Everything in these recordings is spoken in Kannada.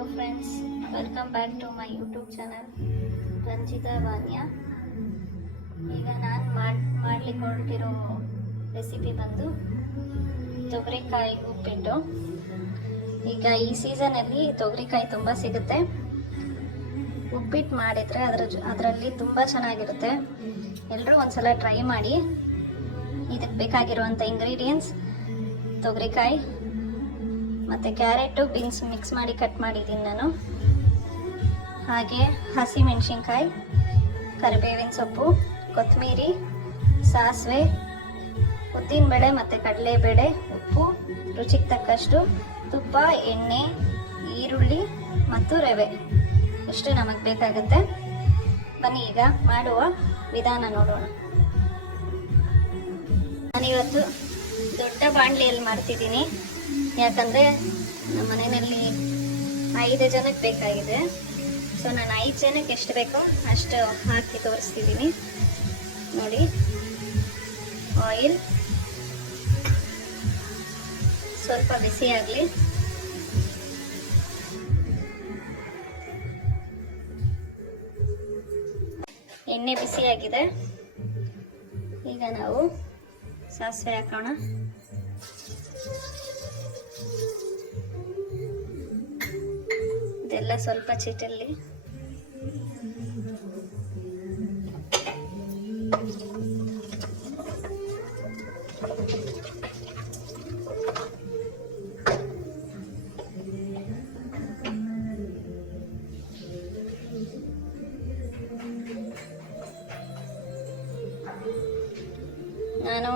Hello friends, welcome back to my YouTube channel Ranjitha Banya. ಈಗ ನಾನು ಮಾಡಲಿಕ್ಕೆ ಹೊರಟಿರೋ ರೆಸಿಪಿ ಬಂದು ತೊಗರಿಕಾಯಿ ಉಪ್ಪಿಟ್ಟು. ಈಗ ಈ ಸೀಸನಲ್ಲಿ ತೊಗರಿಕಾಯಿ ತುಂಬ ಸಿಗುತ್ತೆ. ಉಪ್ಪಿಟ್ಟು ಮಾಡಿದರೆ ಅದರಲ್ಲಿ ತುಂಬ ಚೆನ್ನಾಗಿರುತ್ತೆ. ಎಲ್ಲರೂ ಒಂದ್ಸಲ ಟ್ರೈ ಮಾಡಿ. ಇದಕ್ಕೆ ಬೇಕಾಗಿರುವಂಥ ಇಂಗ್ರೀಡಿಯೆಂಟ್ಸ್ ತೊಗರಿಕಾಯಿ ಮತ್ತು ಕ್ಯಾರೆಟು, ಬೀನ್ಸ್ ಮಿಕ್ಸ್ ಮಾಡಿ ಕಟ್ ಮಾಡಿದ್ದೀನಿ ನಾನು. ಹಾಗೆ ಹಸಿ ಮೆಣಸಿನ್ಕಾಯಿ, ಕರಿಬೇವಿನ ಸೊಪ್ಪು, ಕೊತ್ತಂಬರಿ, ಸಾಸಿವೆ, ಉದ್ದಿನಬೇಳೆ ಮತ್ತು ಕಡಲೆಬೇಳೆ, ಉಪ್ಪು, ರುಚಿಗೆ ತಕ್ಕಷ್ಟು, ತುಪ್ಪ, ಎಣ್ಣೆ, ಈರುಳ್ಳಿ ಮತ್ತು ರವೆ ಇಷ್ಟು ನಮಗೆ ಬೇಕಾಗುತ್ತೆ. ಬನ್ನಿ ಈಗ ಮಾಡುವ ವಿಧಾನ ನೋಡೋಣ. ನಾನಿವತ್ತು ದೊಡ್ಡ ಬಾಣಲೆಯಲ್ಲಿ ಮಾಡ್ತಿದ್ದೀನಿ, ಯಾಕಂದರೆ ನಮ್ಮ ಮನೆಯಲ್ಲಿ 5 ಜನಕ್ಕೆ ಬೇಕಾಗಿದೆ. ಸೊ ನಾನು 5 ಜನಕ್ಕೆ ಎಷ್ಟು ಬೇಕೋ ಅಷ್ಟು ಹಾಕಿ ತೋರಿಸ್ತಿದ್ದೀನಿ ನೋಡಿ. ಆಯಿಲ್ ಸ್ವಲ್ಪ ಬಿಸಿ ಆಗಲಿ. ಎಣ್ಣೆ ಬಿಸಿಯಾಗಿದೆ. ಈಗ ನಾವು ಸಾಸಿವೆ ಹಾಕೋಣ. ಇದೆಲ್ಲ ಸ್ವಲ್ಪ ಚಿಟಲ್ಲಿ. ನಾನು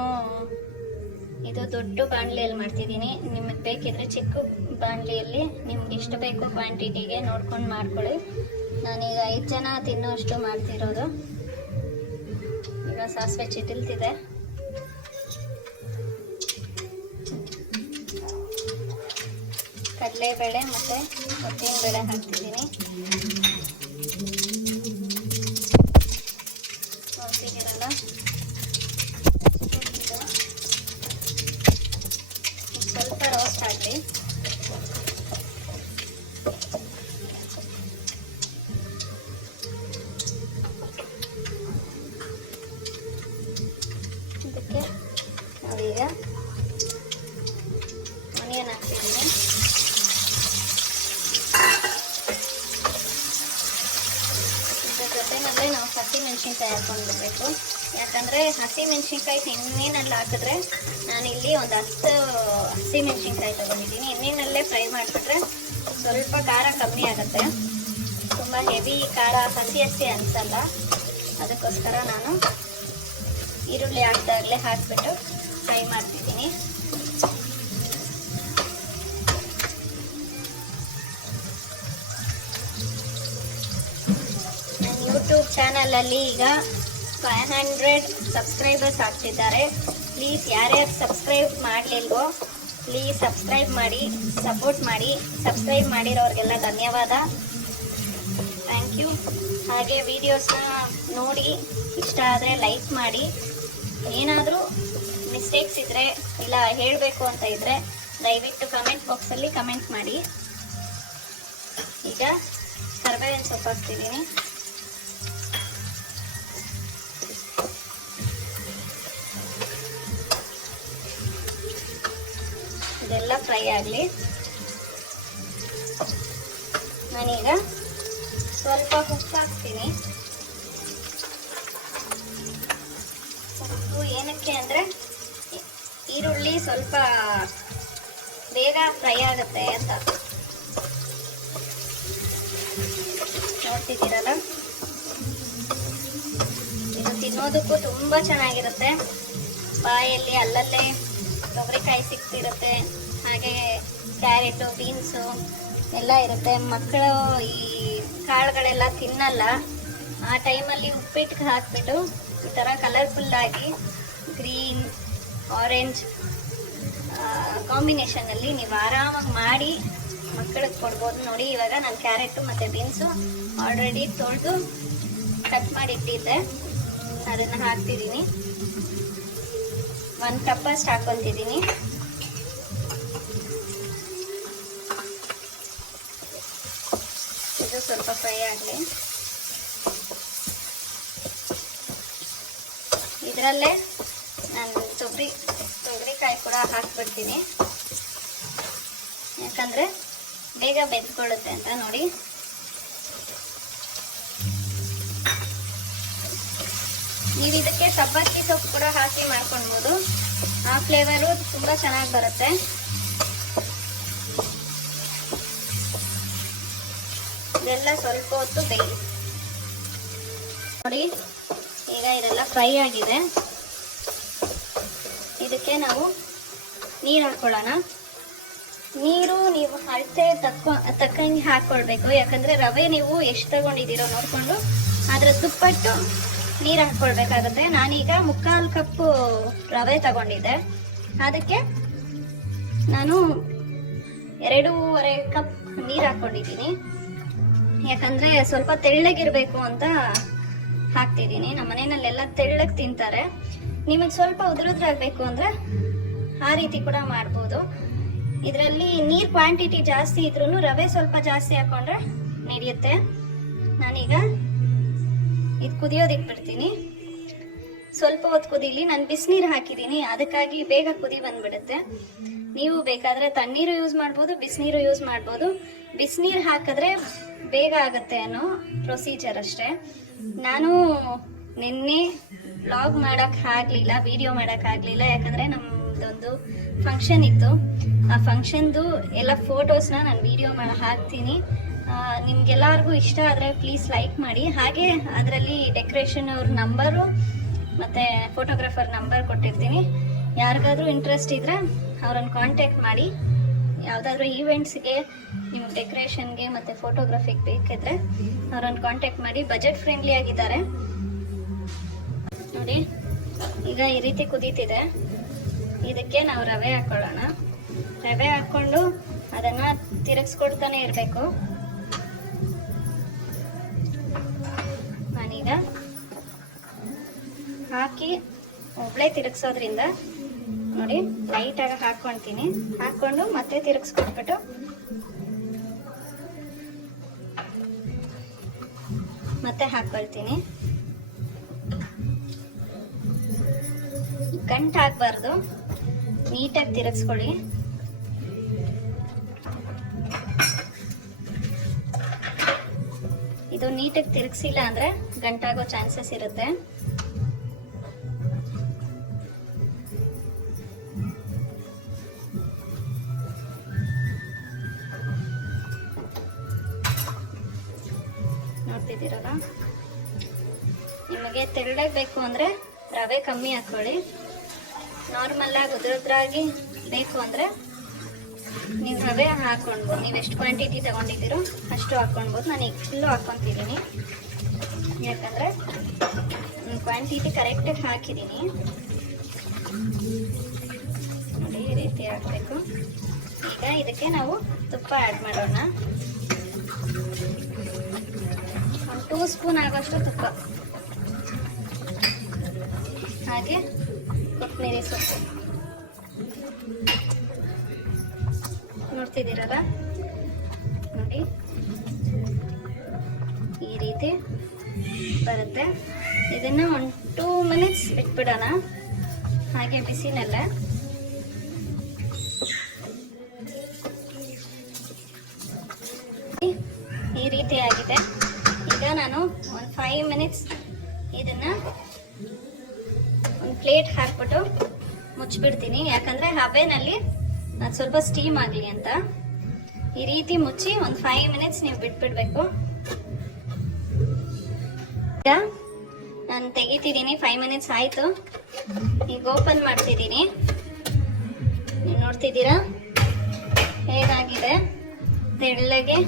ಇದು ದೊಡ್ಡ ಬಾಣಲೆಯಲ್ಲಿ ಮಾಡ್ತಿದ್ದೀನಿ. ನಿಮಗೆ ಬೇಕಿದ್ರೆ ಚಿಕ್ಕ ಬಾಣಲೆಯಲ್ಲಿ ನಿಮ್ಗೆ ಎಷ್ಟು ಬೇಕು ಕ್ವಾಂಟಿಟಿಗೆ ನೋಡ್ಕೊಂಡು ಮಾಡ್ಕೊಳ್ಳಿ. ನಾನೀಗ 5 ಜನ ತಿನ್ನೋಷ್ಟು ಮಾಡ್ತಿರೋದು. ಈಗ ಸಾಸಿವೆ ಚಿಟಿಲ್ತಿದೆ. ಕಡಲೆಬೇಳೆ ಮತ್ತು ಉದ್ದಿನಬೇಳೆ ಹಾಕ್ತಿದ್ದೀನಿ. ನೋಡ್ತಿದ್ದೀರಲ್ಲ, ಸ್ವಲ್ಪ ರೋಸ್ಟ್ ಹಾಕಿ. ಇದಕ್ಕೆ ನಾವೀಗ ಆನಿಯನ್ ಹಾಕ್ತಿದ್ದೀನಿ. ಇದ್ರ ಜೊತೆನಲ್ಲೇ ನಾವು ಹಸಿಮೆಣಸಿನ್ಕಾಯಿ ಹಾಕ್ಕೊಂಡ್ಬಿಡ್ಬೇಕು. ಯಾಕಂದರೆ ಹಸಿಮೆಣಸಿನ್ಕಾಯಿ ಎಣ್ಣೆನಲ್ಲಿ ಹಾಕಿದ್ರೆ ನಾನಿಲ್ಲಿ ಒಂದು 10 ಹಸಿಮೆಣಸಿನ್ಕಾಯಿ ತೊಗೊಂಡಿದ್ದೀನಿ. ಎಣ್ಣೆನಲ್ಲೇ ಫ್ರೈ ಮಾಡಿಬಿಟ್ರೆ ಸ್ವಲ್ಪ ಖಾರ ಕಮ್ಮಿ ಆಗುತ್ತೆ. ತುಂಬ ಹೆವಿ ಖಾರ ಹಸಿ ಅನಿಸಲ್ಲ. ಅದಕ್ಕೋಸ್ಕರ ನಾನು ಈರುಳ್ಳಿ ಹಾಕಿದಾಗಲೇ ಹಾಕಿಬಿಟ್ಟು ಫ್ರೈ ಮಾಡ್ತಿದ್ದೀನಿ. ನನ್ನ ಯೂಟ್ಯೂಬ್ ಚಾನಲಲ್ಲಿ ಈಗ 500 ಸಬ್ಸ್ಕ್ರೈಬರ್ಸ್ ಆಗ್ತಿದ್ದಾರೆ. ಪ್ಲೀಸ್ ಯಾರ್ಯಾರು ಸಬ್ಸ್ಕ್ರೈಬ್ ಮಾಡಲಿಲ್ವೋ ಪ್ಲೀಸ್ ಸಬ್ಸ್ಕ್ರೈಬ್ ಮಾಡಿ, ಸಪೋರ್ಟ್ ಮಾಡಿ. ಸಬ್ಸ್ಕ್ರೈಬ್ ಮಾಡಿರೋರಿಗೆಲ್ಲ ಧನ್ಯವಾದ, ಥ್ಯಾಂಕ್ ಯು. ಹಾಗೆ ವಿಡಿಯೋಸ್ನ ನೋಡಿ ಇಷ್ಟ ಆದರೆ ಲೈಕ್ ಮಾಡಿ. ಏನಾದರೂ ಮಿಸ್ಟೇಕ್ಸ್ ಇದ್ದರೆ ಇಲ್ಲ ಹೇಳಬೇಕು ಅಂತ ಇದ್ದರೆ ದಯವಿಟ್ಟು ಕಮೆಂಟ್ ಬಾಕ್ಸಲ್ಲಿ ಕಮೆಂಟ್ ಮಾಡಿ. ಈಗ ಕರಿಬೇವಿನ ಸೊಪ್ಪು ಹಾಕ್ತಿದ್ದೀನಿ. ಇದೆಲ್ಲ ಫ್ರೈ ಆಗಲಿ. ನಾನೀಗ ಸ್ವಲ್ಪ ಉಪ್ಪು ಹಾಕ್ತೀನಿ. ಉಪ್ಪು ಏನಕ್ಕೆ ಅಂದರೆ ಈರುಳ್ಳಿ ಸ್ವಲ್ಪ ಬೇಗ ಫ್ರೈ ಆಗುತ್ತೆ ಅಂತ. ನೋಡ್ತಿದ್ದೀರಲ್ಲ, ಇದು ತಿನ್ನೋದಕ್ಕೂ ತುಂಬ ಚೆನ್ನಾಗಿರುತ್ತೆ. ಬಾಯಲ್ಲಿ ಅಲ್ಲಲ್ಲೇ ತೊಗರಿಕಾಯಿ ಸಿಗ್ತಿರುತ್ತೆ. ಹಾಗೆ ಕ್ಯಾರೆಟು, ಬೀನ್ಸು ಎಲ್ಲ ಇರುತ್ತೆ. ಮಕ್ಕಳು ಈ ಕಾಳುಗಳೆಲ್ಲ ತಿನ್ನಲ್ಲ. ಆ ಟೈಮಲ್ಲಿ ಉಪ್ಪಿಟ್ಟಿಗೆ ಹಾಕ್ಬಿಟ್ಟು ಈ ಥರ ಕಲರ್ಫುಲ್ಲಾಗಿ ಗ್ರೀನ್, ಆರೆಂಜ್ ಕಾಂಬಿನೇಷನಲ್ಲಿ ನೀವು ಆರಾಮಾಗಿ ಮಾಡಿ ಮಕ್ಕಳಿಗೆ ಕೊಡ್ಬೋದು. ನೋಡಿ, ಇವಾಗ ನಾನು ಕ್ಯಾರೆಟು ಮತ್ತು ಬೀನ್ಸು ಆಲ್ರೆಡಿ ತೊಳೆದು ಕಟ್ ಮಾಡಿಟ್ಟಿದ್ದೆ, ಅದನ್ನು ಹಾಕ್ತಿದ್ದೀನಿ. 1 ಕಪ್ ಅಷ್ಟು ಹಾಕ್ಕೊತಿದ್ದೀನಿ. ಇದು ಸ್ವಲ್ಪ ಫ್ರೈ ಆಗಲಿ. ಇದರಲ್ಲೇ ನಾನು ತೊಗರಿಕಾಯಿ ಕೂಡ ಹಾಕ್ಬಿಡ್ತೀನಿ, ಯಾಕಂದರೆ ಬೇಗ ಬೆಂದ್ಕೊಳ್ಳುತ್ತೆ ಅಂತ. ನೋಡಿ, ನೀವು ಇದಕ್ಕೆ ಸಬ್ಬಕ್ಕಿ ಸೊಪ್ಪು ಕೂಡ ಹಾಕಿ ಮಾಡ್ಕೊಳ್ಬೋದು, ಆ ಫ್ಲೇವರು ತುಂಬ ಚೆನ್ನಾಗಿ ಬರುತ್ತೆ. ಇದೆಲ್ಲ ಸ್ವಲ್ಪ ಹೊತ್ತು ಬೇಯಿಸಿ. ನೋಡಿ, ಈಗ ಇದೆಲ್ಲ ಫ್ರೈ ಆಗಿದೆ. ಇದಕ್ಕೆ ನಾವು ನೀರು ಹಾಕೊಳ್ಳೋಣ. ನೀರು ನೀವು ಅಳತೆ ತಕ್ಕಂಗೆ ಹಾಕ್ಕೊಳ್ಬೇಕು, ಯಾಕಂದರೆ ರವೆ ನೀವು ಎಷ್ಟು ತಗೊಂಡಿದ್ದೀರೋ ನೋಡಿಕೊಂಡು ಅದರ ದುಪ್ಪಟ್ಟು ನೀರು ಹಾಕ್ಕೊಳ್ಬೇಕಾಗುತ್ತೆ. ನಾನೀಗ 3/4 ಕಪ್ಪು ರವೆ ತಗೊಂಡಿದ್ದೆ, ಅದಕ್ಕೆ ನಾನು 2.5 ಕಪ್ ನೀರು ಹಾಕ್ಕೊಂಡಿದ್ದೀನಿ. ಯಾಕಂದರೆ ಸ್ವಲ್ಪ ತೆಳ್ಳಗಿರಬೇಕು ಅಂತ ಹಾಕ್ತಿದ್ದೀನಿ. ನಮ್ಮ ಮನೆಯಲ್ಲೆಲ್ಲ ತೆಳ್ಳಗೆ ತಿಂತಾರೆ. ನಿಮಗೆ ಸ್ವಲ್ಪ ಉದುರುದ್ರಾಗಬೇಕು ಅಂದರೆ ಆ ರೀತಿ ಕೂಡ ಮಾಡ್ಬೋದು. ಇದರಲ್ಲಿ ನೀರು ಕ್ವಾಂಟಿಟಿ ಜಾಸ್ತಿ ಇದ್ರೂ ರವೆ ಸ್ವಲ್ಪ ಜಾಸ್ತಿ ಹಾಕೊಂಡ್ರೆ ನಡೆಯುತ್ತೆ. ನಾನೀಗ ಇದು ಕುದಿಯೋದಕ್ಕೆ ಬಿಡ್ತೀನಿ. ಸ್ವಲ್ಪ ಹೊತ್ತು ಕುದೀಲಿ. ನಾನು ಬಿಸಿನೀರು ಹಾಕಿದ್ದೀನಿ, ಅದಕ್ಕಾಗಿ ಬೇಗ ಕುದಿ ಬಂದ್ಬಿಡುತ್ತೆ. ನೀವು ಬೇಕಾದರೆ ತಣ್ಣೀರು ಯೂಸ್ ಮಾಡ್ಬೋದು, ಬಿಸಿನೀರು ಯೂಸ್ ಮಾಡ್ಬೋದು. ಬಿಸಿನೀರು ಹಾಕಿದ್ರೆ ಬೇಗ ಆಗುತ್ತೆ ಅನ್ನೋ ಪ್ರೊಸೀಜರ್ ಅಷ್ಟೇ. ನಾನು ನಿನ್ನೆ ವ್ಲಾಗ್ ಮಾಡೋಕ್ಕಾಗಲಿಲ್ಲ, ವಿಡಿಯೋ ಮಾಡೋಕ್ಕಾಗಲಿಲ್ಲ, ಯಾಕಂದರೆ ನಮ್ಮದೊಂದು ಫಂಕ್ಷನ್ ಇತ್ತು. ಆ ಫಂಕ್ಷನ್ದು ಎಲ್ಲ ಫೋಟೋಸ್ನ ನಾನು ವಿಡಿಯೋ ಮಾಡಿ ಹಾಕ್ತೀನಿ. ನಿಮ್ಗೆಲ್ಲರಿಗೂ ಇಷ್ಟ ಆದರೆ ಪ್ಲೀಸ್ ಲೈಕ್ ಮಾಡಿ. ಹಾಗೆ ಅದರಲ್ಲಿ ಡೆಕೋರೇಷನ್ ಅವ್ರ ನಂಬರು ಮತ್ತು ಫೋಟೋಗ್ರಾಫರ್ ನಂಬರ್ ಕೊಟ್ಟಿರ್ತೀನಿ. ಯಾರಿಗಾದ್ರೂ ಇಂಟ್ರೆಸ್ಟ್ ಇದ್ದರೆ ಅವ್ರನ್ನ ಕಾಂಟ್ಯಾಕ್ಟ್ ಮಾಡಿ. ಯಾವುದಾದ್ರೂ ಈವೆಂಟ್ಸ್ಗೆ, ನಿಮ್ಗೆ ಡೆಕೋರೇಷನ್ಗೆ ಮತ್ತು ಫೋಟೋಗ್ರಫಿಗೆ ಬೇಕಿದ್ರೆ ಅವ್ರನ್ನ ಕಾಂಟ್ಯಾಕ್ಟ್ ಮಾಡಿ. ಬಜೆಟ್ ಫ್ರೆಂಡ್ಲಿ ಆಗಿದ್ದಾರೆ. ನೋಡಿ, ಈಗ ಈ ರೀತಿ ಕುದೀತಿದೆ. ಇದಕ್ಕೆ ನಾವು ರವೆ ಹಾಕೊಳ್ಳೋಣ. ರವೆ ಹಾಕ್ಕೊಂಡು ಅದನ್ನು ತಿರುಗಿಸ್ಕೊಡ್ತಾನೆ ಇರಬೇಕು. ನಾನೀಗ ಹಾಕಿ ಒಬ್ಬಳೇ ತಿರುಗಿಸೋದ್ರಿಂದ ನೋಡಿ ಲೈಟಾಗಿ ಹಾಕ್ಕೊಳ್ತೀನಿ. ಹಾಕ್ಕೊಂಡು ಮತ್ತೆ ತಿರುಗಿಸ್ಕೊಟ್ಬಿಟ್ಟು ಮತ್ತೆ ಹಾಕ್ಕೊಳ್ತೀನಿ. ಗಂಟು ಹಾಕ್ಬಾರ್ದು, ನೀಟಾಗಿ ತಿರುಗಿಸ್ಕೊಳ್ಳಿ. ಇದು ನೀಟಾಗಿ ತಿರುಗಿಸಿಲ್ಲ ಅಂದರೆ ಗಂಟಾಗೋ ಚಾನ್ಸಸ್ ಇರುತ್ತೆ. ನೋಡ್ತಿದ್ದೀರಲ್ಲ, ನಿಮಗೆ ತೆಳ್ಳಗೆ ಅಂದರೆ ರವೆ ಕಮ್ಮಿ ಹಾಕೊಳ್ಳಿ. ನಾರ್ಮಲ್ಲಾಗಿ ಉದ್ರಾಗಿ ಬೇಕು ಅಂದರೆ ನೀವು ರವೆ ಹಾಕ್ಕೊಳ್ಬೋದು. ನೀವು ಎಷ್ಟು ಕ್ವಾಂಟಿಟಿ ತಗೊಂಡಿದ್ದೀರೋ ಅಷ್ಟು ಹಾಕ್ಕೊಳ್ಬೋದು. ನಾನು ಈಗ ಫುಲ್ಲು ಹಾಕ್ಕೊತಿದ್ದೀನಿ, ಯಾಕಂದರೆ ಕ್ವಾಂಟಿಟಿ ಕರೆಕ್ಟಾಗಿ ಹಾಕಿದ್ದೀನಿ. ನೋಡಿ, ಈ ರೀತಿ ಹಾಕಬೇಕು. ಈಗ ಇದಕ್ಕೆ ನಾವು ತುಪ್ಪ ಆ್ಯಡ್ ಮಾಡೋಣ. 1 2 ಸ್ಪೂನ್ ಆಗೋಷ್ಟು ತುಪ್ಪ, ಹಾಗೆ ಕೊತ್ತಂಬರಿ ಸೊಪ್ಪು. ನೋಡ್ತಿದ್ದೀರಲ್ಲ, ನೋಡಿ ಈ ರೀತಿ ಬರುತ್ತೆ. ಇದನ್ನು 1-2 ಮಿನಿಟ್ಸ್ ಬಿಟ್ಬಿಡೋಣ ಹಾಗೆ ಬಿಸಿನಲ್ಲೇ. ಈ ರೀತಿ ಆಗಿದೆ. ಈಗ ನಾನು 5 ಮಿನಿಟ್ಸ್ ಇದನ್ನು ಒಂದು ಪ್ಲೇಟ್ ಹಾಕ್ಬಿಟ್ಟು ಮುಚ್ಚಿಬಿಡ್ತೀನಿ. ಯಾಕಂದರೆ ಹಬೆನಲ್ಲಿ ಅದು ಸ್ವಲ್ಪ ಸ್ಟೀಮ್ ಆಗಲಿ ಅಂತ. ಈ ರೀತಿ ಮುಚ್ಚಿ ಒಂದು 5 ಮಿನಿಟ್ಸ್ ನೀವು ಬಿಟ್ಬಿಡ್ಬೇಕು. ಈಗ ನಾನು ತೆಗಿತಿದ್ದೀನಿ. 5 ಮಿನಿಟ್ಸ್ ಆಯಿತು. ಈಗ ಓಪನ್ ಮಾಡ್ತಿದ್ದೀನಿ. ನೀವು ನೋಡ್ತಿದ್ದೀರಾ ಹೇಗಾಗಿದೆ. ತೆಳ್ಳಗೆ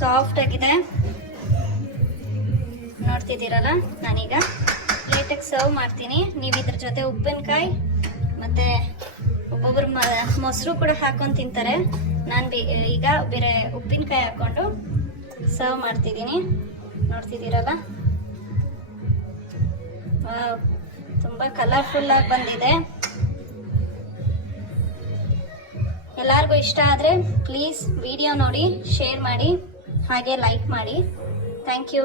ಸಾಫ್ಟ್ ಆಗಿದೆ. ನೋಡ್ತಿದ್ದೀರಲ್ಲ, ನಾನೀಗ ಪ್ಲೇಟಿಗೆ ಸರ್ವ್ ಮಾಡ್ತೀನಿ. ನೀವು ಇದ್ರ ಜೊತೆ ಉಪ್ಪಿನಕಾಯಿ ಮತ್ತು ಒಬ್ಬೊಬ್ರು ಮೊಸರು ಕೂಡ ಹಾಕೊಂಡು ತಿಂತಾರೆ. ನಾನು ಈಗ ಬೇರೆ ಉಪ್ಪಿನಕಾಯಿ ಹಾಕ್ಕೊಂಡು ಸರ್ವ್ ಮಾಡ್ತಿದ್ದೀನಿ. ನೋಡ್ತಿದ್ದೀರಲ್ಲ, ತುಂಬ ಕಲರ್ಫುಲ್ಲಾಗಿ ಬಂದಿದೆ. ಎಲ್ಲರಿಗೂ ಇಷ್ಟ ಆದರೆ ಪ್ಲೀಸ್ ವಿಡಿಯೋ ನೋಡಿ ಶೇರ್ ಮಾಡಿ. ಹಾಗೆ ಲೈಕ್ ಮಾಡಿ. Thank you.